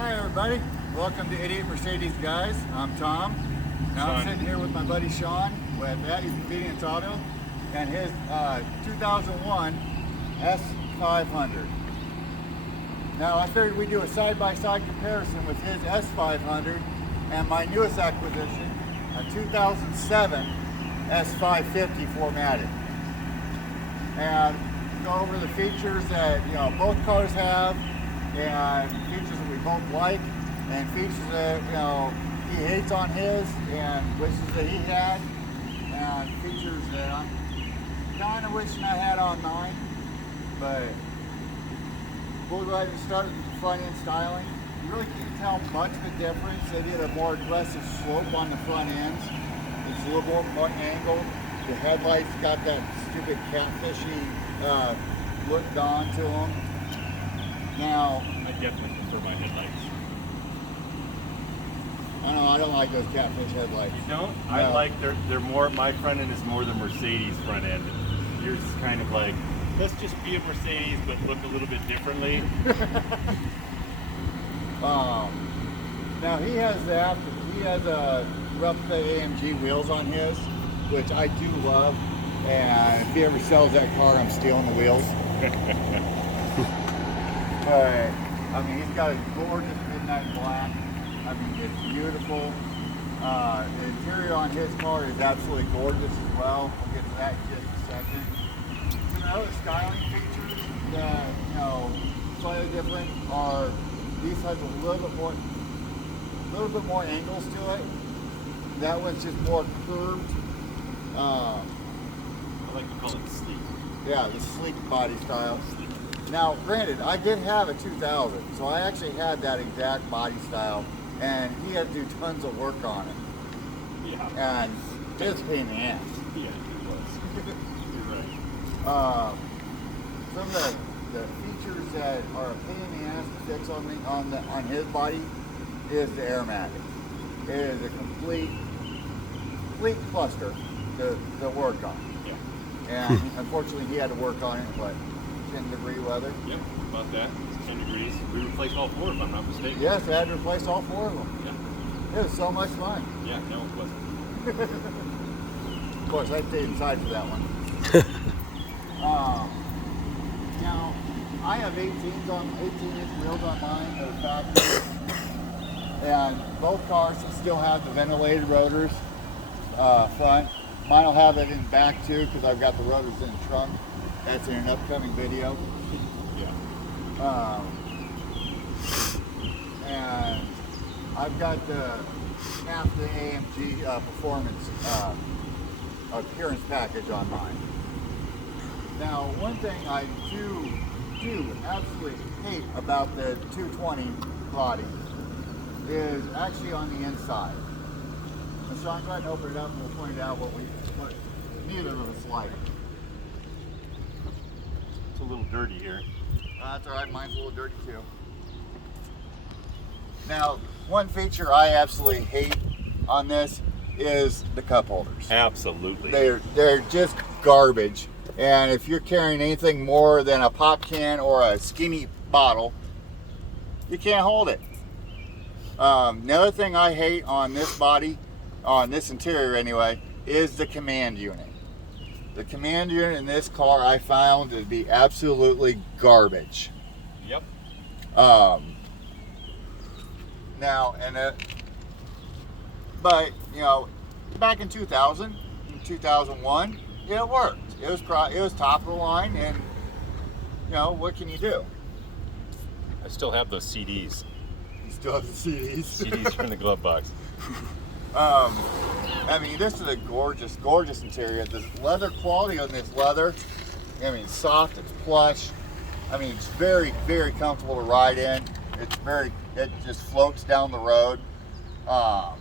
Hi everybody, welcome to Idiot Mercedes Guys. I'm Tom. Now I'm sitting here with my buddy Sean with Eddie's Convenience Auto and his 2001 S500. Now I figured we'd do a side-by-side comparison with his S500 and my newest acquisition, a 2007 S550 4MATIC. And go over the features that both cars have, and features that we both like, and features that he hates on his and wishes that he had, and features that I'm kind of wishing I had on mine. But we'll go ahead and start with the front end styling. You really can't tell much of a difference. They did a more aggressive slope on the front ends. It's a little more angled. The headlights got that stupid catfishy look gone to them. Now, I definitely prefer my headlights. I don't like those catfish headlights. You don't? No. I like they're more. My front end is more the Mercedes front end. Yours is kind of like, let's just be a Mercedes but look a little bit differently. Now he has a replica AMG wheels on his, which I do love. And if he ever sells that car, I'm stealing the wheels. But I mean, he's got a gorgeous midnight black. I mean, it's beautiful. The interior on his car is absolutely gorgeous as well. We'll get to that in just a second. Some other styling features that slightly different are these has a little bit more angles to it. That one's just more curved. I like to call it sleek. Yeah, the sleek body style. Now, granted, I did have a 2000, so I actually had that exact body style, and he had to do tons of work on it. Yeah. And it was a pain in the ass. Yeah, it was. You're right. Some of the features that are a pain in the ass to fix on his body is the aromatic. It is a complete cluster to work on. And unfortunately, he had to work on it in 10-degree weather. Yep, about that. It's 10 degrees. We replaced all four, if I'm not mistaken. Yes, I had to replace all four of them. Yeah. It was so much fun. Yeah, no, it wasn't. Of course, I stayed inside for that one. Now, I have 18-inch wheels on mine that are factory, and both cars still have the ventilated rotors front. Mine will have it in back too, because I've got the rotors in the trunk. That's in an upcoming video. Yeah. And I've got half the AMG performance appearance package on mine. Now, one thing I do absolutely hate about the 220 body is actually on the inside. And Sean, go ahead and open it up and we'll point out what neither of us like. It's a little dirty here. That's all right, mine's a little dirty too. Now, one feature I absolutely hate on this is the cup holders. Absolutely. They're just garbage. And if you're carrying anything more than a pop can or a skinny bottle, you can't hold it. Another thing I hate on this body, on this interior anyway, is the command unit. The command unit in this car I found to be absolutely garbage. Yep. But back in 2000, 2001, it worked. It was top of the line, and what can you do? I still have those CDs. You still have the CDs. CDs from the glove box. I mean, this is a gorgeous, gorgeous interior. The leather quality on this leather, I mean, it's soft, it's plush. I mean, it's very, very comfortable to ride in. It just floats down the road. Now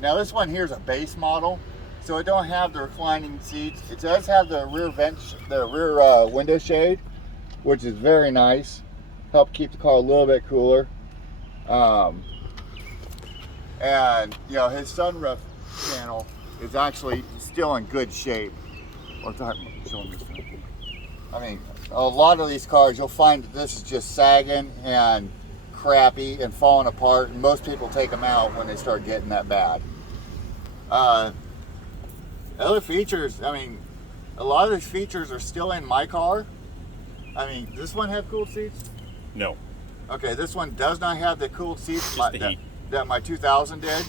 this one here is a base model, so it don't have the reclining seats. It does have the rear window shade, which is very nice. Help keep the car a little bit cooler. And his sunroof panel is actually still in good shape. I mean, a lot of these cars you'll find that this is just sagging and crappy and falling apart, and most people take them out when they start getting that bad. Other features, I mean, a lot of these features are still in my car. I mean, does this one have cooled seats? No. Okay, this one does not have the cooled seats that my 2000 did.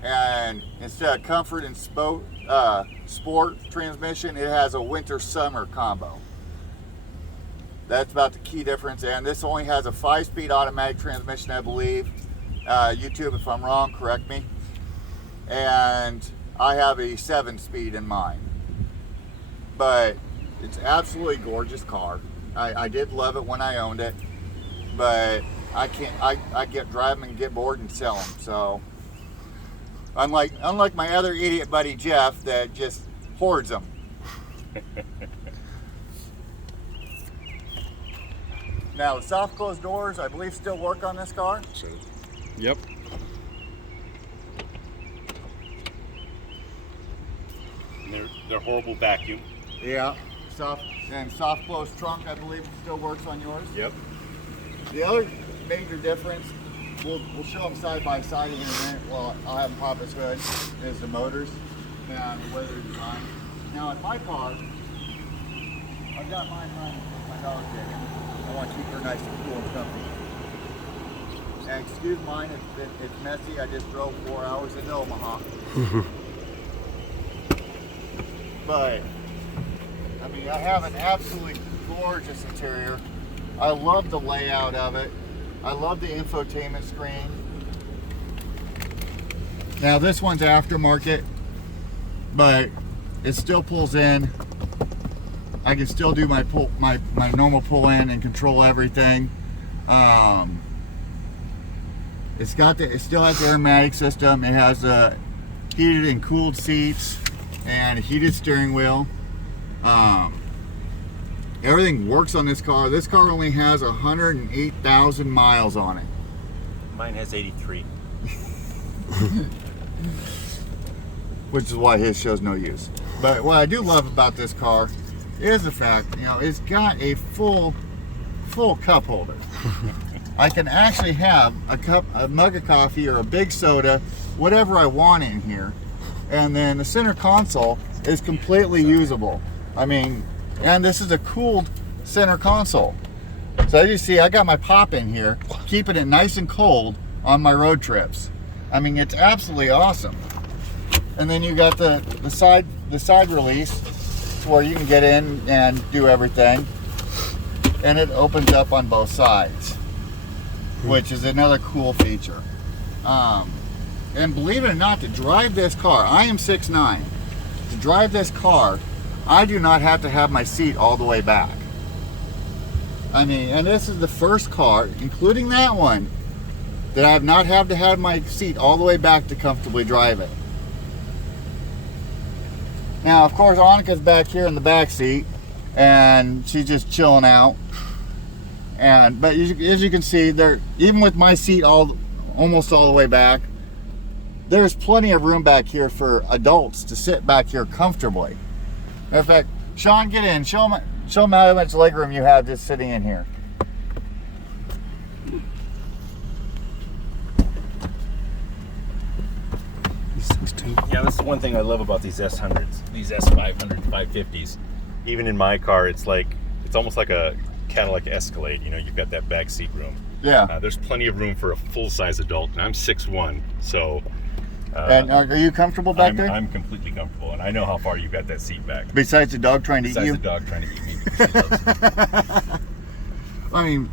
And instead of comfort and sport transmission, it has a winter-summer combo. That's about the key difference. And this only has a 5-speed automatic transmission, I believe. YouTube, if I'm wrong, correct me. And I have a 7-speed in mine. But it's absolutely gorgeous car. I did love it when I owned it, but I get drive them and get bored and sell them. So unlike my other idiot buddy Jeff that just hoards them. Now the soft closed doors, I believe, still work on this car. Sure. Yep. And they're horrible vacuum. Yeah. Soft closed trunk, I believe, still works on yours. Yep. The other major difference, we'll show them side by side in a minute. Well, I'll have them pop his hood, is the motors and the weather design. Now in my car, I've got mine running with my dog digging. I want to keep her nice and cool and comfy. And excuse mine, it's messy. I just drove 4 hours into Omaha. But I mean, I have an absolutely gorgeous interior. I love the layout of it. I love the infotainment screen. Now this one's aftermarket, but it still pulls in. I can still do my normal pull in and control everything. It still has the aromatic system. It has heated and cooled seats and a heated steering wheel. Everything works on this car. This car only has 108,000 miles on it. Mine has 83. Which is why his shows no use. But what I do love about this car is the fact, it's got a full cup holder. I can actually have a mug of coffee or a big soda, whatever I want in here. And then the center console is completely usable. I mean, and this is a cooled center console. So as you see, I got my pop in here, keeping it nice and cold on my road trips. I mean, it's absolutely awesome. And then you got the side release where you can get in and do everything. And it opens up on both sides, which is another cool feature. And believe it or not, to drive this car, I am 6'9". To drive this car, I do not have to have my seat all the way back. I mean, and this is the first car, including that one, that I've not had to have my seat all the way back to comfortably drive it. Now, of course, Annika's back here in the back seat, and she's just chilling out. But as you can see, even with my seat almost all the way back, there's plenty of room back here for adults to sit back here comfortably. Matter of fact, Sean, get in. Show them how much legroom you have just sitting in here. Yeah, that's the one thing I love about these S100s, these S500, 550s. Even in my car, it's almost like a Cadillac Escalade. You've got that back seat room. Yeah. There's plenty of room for a full-size adult, and I'm 6'1", so. And are you comfortable back there? I'm completely comfortable, and I know how far you've got that seat back. Besides the dog trying to eat you? Besides the dog trying to eat me because he loves me. I mean,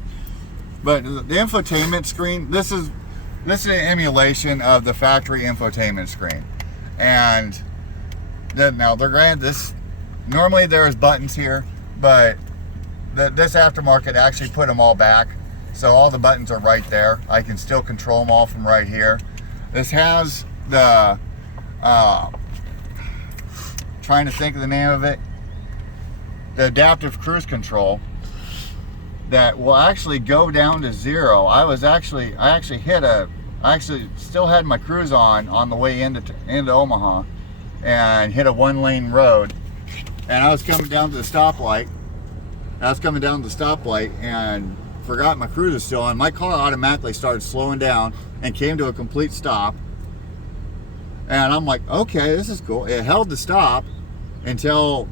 but the infotainment screen, this is an emulation of the factory infotainment screen. And now they're granted normally there's buttons here, but this aftermarket actually put them all back. So all the buttons are right there. I can still control them all from right here. This has the, trying to think of the name of it, the adaptive cruise control that will actually go down to 0. I actually still had my cruise on the way into Omaha and hit a 1-lane road. And I was coming down to the stoplight. And forgot my cruise is still on, my car automatically started slowing down and came to a complete stop. And I'm like, okay, this is cool. It held to stop until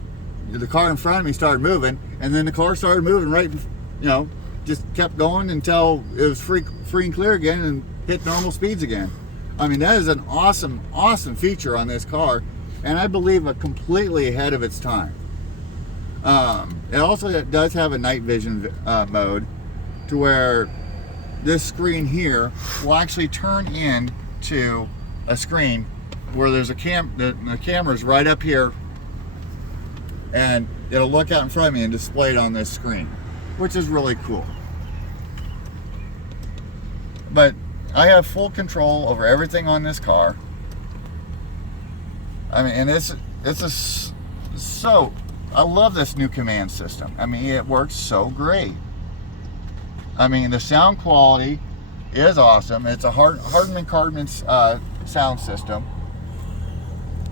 the car in front of me started moving, and then the car started moving right, you know, just kept going until it was free and clear again and hit normal speeds again. I mean, that is an awesome, awesome feature on this car, and I believe completely ahead of its time. It also does have a night vision mode, to where this screen here will actually turn into a screen where there's a the camera's right up here, and it'll look out in front of me and display it on this screen, which is really cool. But I have full control over everything on this car. I mean, and I love this new command system. I mean, it works so great. I mean, the sound quality is awesome. It's a Harman Kardon sound system.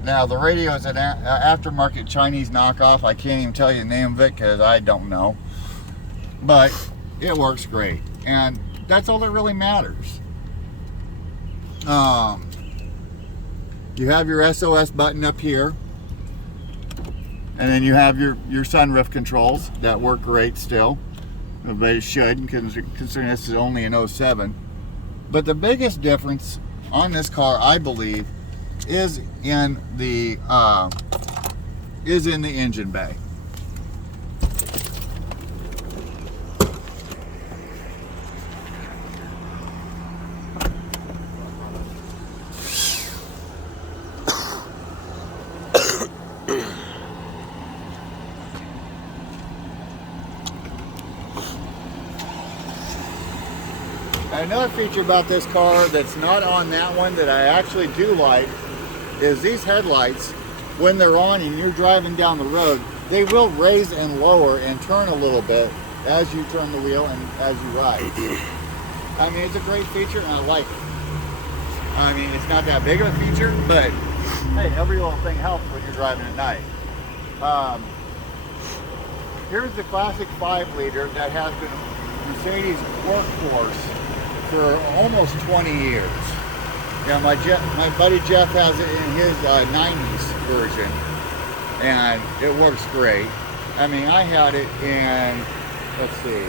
Now, the radio is an aftermarket Chinese knockoff. I can't even tell you the name of it because I don't know. But it works great. And that's all that really matters. You have your SOS button up here. And then you have your sunroof controls that work great still. But it should, considering this is only an 07. But the biggest difference on this car, I believe, is in the engine bay. Another feature about this car that's not on that one that I actually do like is these headlights, when they're on and you're driving down the road, they will raise and lower and turn a little bit as you turn the wheel and as you ride. I mean, it's a great feature and I like it. I mean, it's not that big of a feature, but hey, every little thing helps when you're driving at night. Here's the classic 5-liter that has been Mercedes workhorse for almost 20 years. Yeah, my buddy Jeff has it in his 90s version, and it works great. I mean, I had it in, let's see,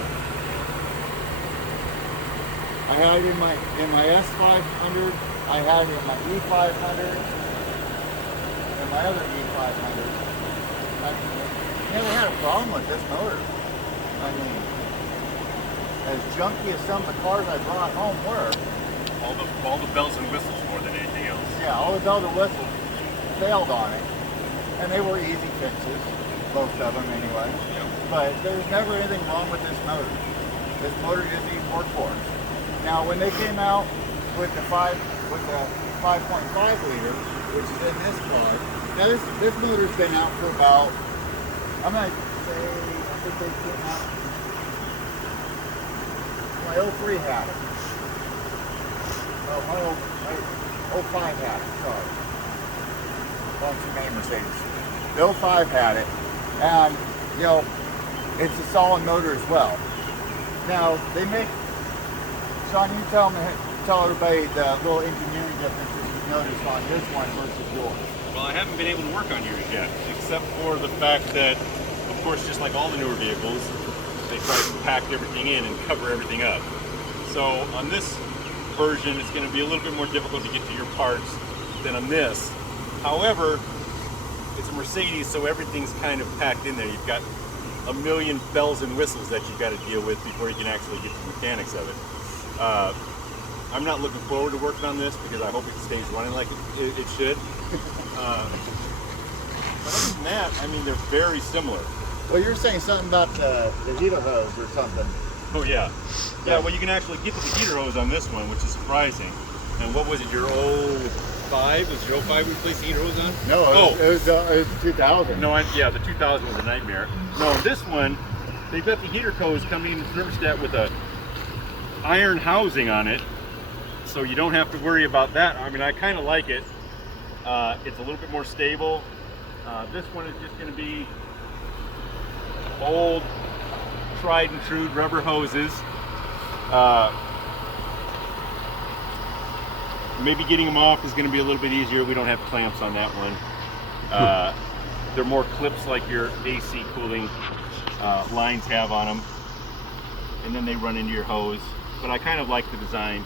I had it in my S500, I had it in my E500, and my other E500. I never had a problem with this motor. I mean, as junky as some of the cars I brought home were. All the bells and whistles more than anything else. Yeah, all the bells and whistles failed on it. And they were easy fixes, most of them anyway. Yep. But there's never anything wrong with this motor. This motor is a workhorse. Now, when they came out with the 5.5 liter, which is in this car, now this motor's been out for about, I'm gonna say, I think they came out. My 03 had it. My 05 had it, sorry. Going too many Mercedes. The 05 had it, and, you know, it's a solid motor as well. Now, they make, Sean, you tell everybody the little engineering differences you notice on this one versus yours. Well, I haven't been able to work on yours yet, except for the fact that, of course, just like all the newer vehicles, they try to pack everything in and cover everything up. So on this version, it's going to be a little bit more difficult to get to your parts than on this. However, it's a Mercedes, so everything's kind of packed in there. You've got a million bells and whistles that you've got to deal with before you can actually get the mechanics of it. I'm not looking forward to working on this because I hope it stays running like it should. But other than that, I mean, they're very similar. Well, you're saying something about the heater hose or something. Oh, yeah. Yeah, well, you can actually get to the heater hose on this one, which is surprising. And what was it, your 05? Was your 05 we placed the heater hose on? No, it was 2000. No, yeah, the 2000 was a nightmare. No, this one, they've got the heater hose coming in the thermostat with a iron housing on it, so you don't have to worry about that. I mean, I kind of like it. It's a little bit more stable. This one is just going to be old, tried and true rubber hoses. Maybe getting them off is going to be a little bit easier. We don't have clamps on that one. They're more clips like your AC cooling lines have on them, and then they run into your hose. But I kind of like the design.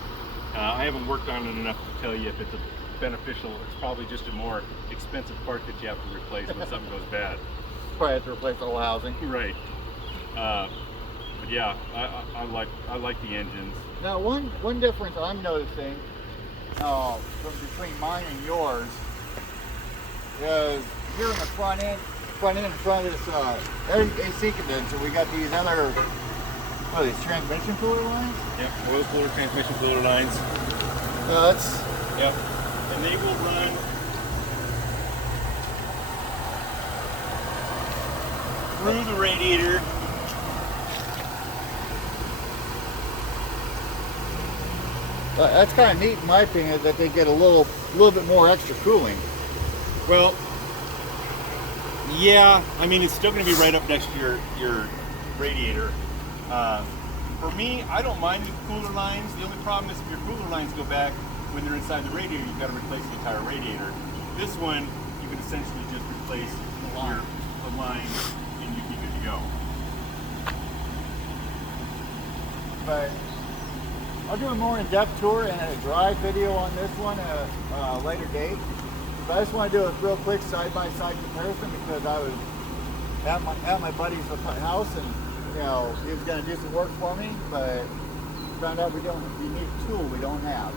I haven't worked on it enough to tell you if it's beneficial. It's probably just a more expensive part that you have to replace when something goes bad. Probably have to replace the whole housing. Right. But yeah, I like the engines. Now, one difference I'm noticing from between mine and yours is here in the front end in front of this AC condenser, we got these other, what are these, transmission cooler lines? Yep, oil cooler, transmission cooler lines. That's... Yep, and they will run through the radiator. That's kind of neat in my opinion, that they get a little bit more extra cooling. Well, yeah, I mean, it's still going to be right up next to your radiator. For me, I don't mind the cooler lines. The only problem is if your cooler lines go back when they're inside the radiator, you've got to replace the entire radiator. This one, you can essentially just replace the line and you'd be good to go. But I'll do a more in-depth tour and a drive video on this one at a later date. But I just want to do a real quick side-by-side comparison because I was at my buddy's house and he was going to do some work for me, but found out we need a tool we don't have.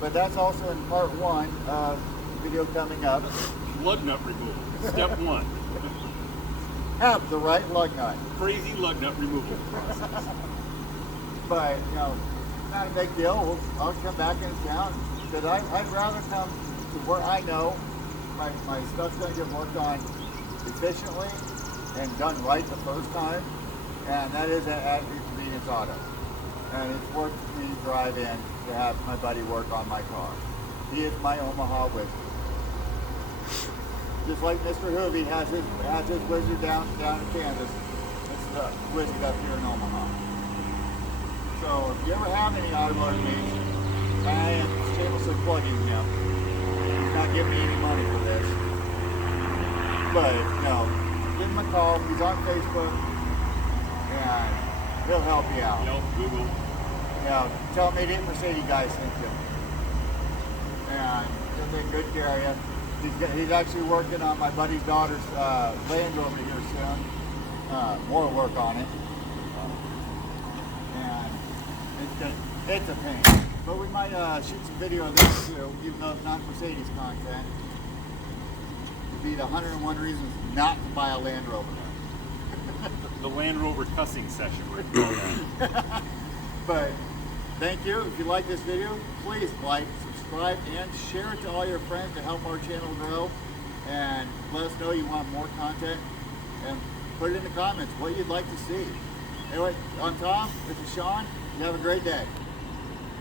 But that's also in part one of the video coming up. Lug nut removal. Step one. Have the right lug nut. Crazy lug nut removal process. But not a big deal. I'll come back in town because I'd rather come to where I know my stuff's going to get worked on efficiently and done right the first time, and that is at your convenience auto. And it's worth me to drive in to have my buddy work on my car. He is my Omaha wizard. Just like Mr. Hoovy has his wizard down in Kansas, it's the wizard up here in Omaha. So if you ever have any automotive needs, I am shamelessly plugging him. He's not giving me any money for this. But, give him a call. He's on Facebook. And he'll help you out. Yelp, Google. Tell him 88 Mercedes guy sent you. And he'll take good care of you. He's actually working on my buddy's daughter's Land Rover here soon. More work on it. It's a pain. But we might shoot some video of this too, even though it's not Mercedes content. It'd be the 101 reasons not to buy a Land Rover. The Land Rover cussing session. But thank you. If you like this video, please like, subscribe, and share it to all your friends to help our channel grow. And let us know you want more content. And put it in the comments what you'd like to see. Anyway, I'm Tom. This is Sean. You have a great day.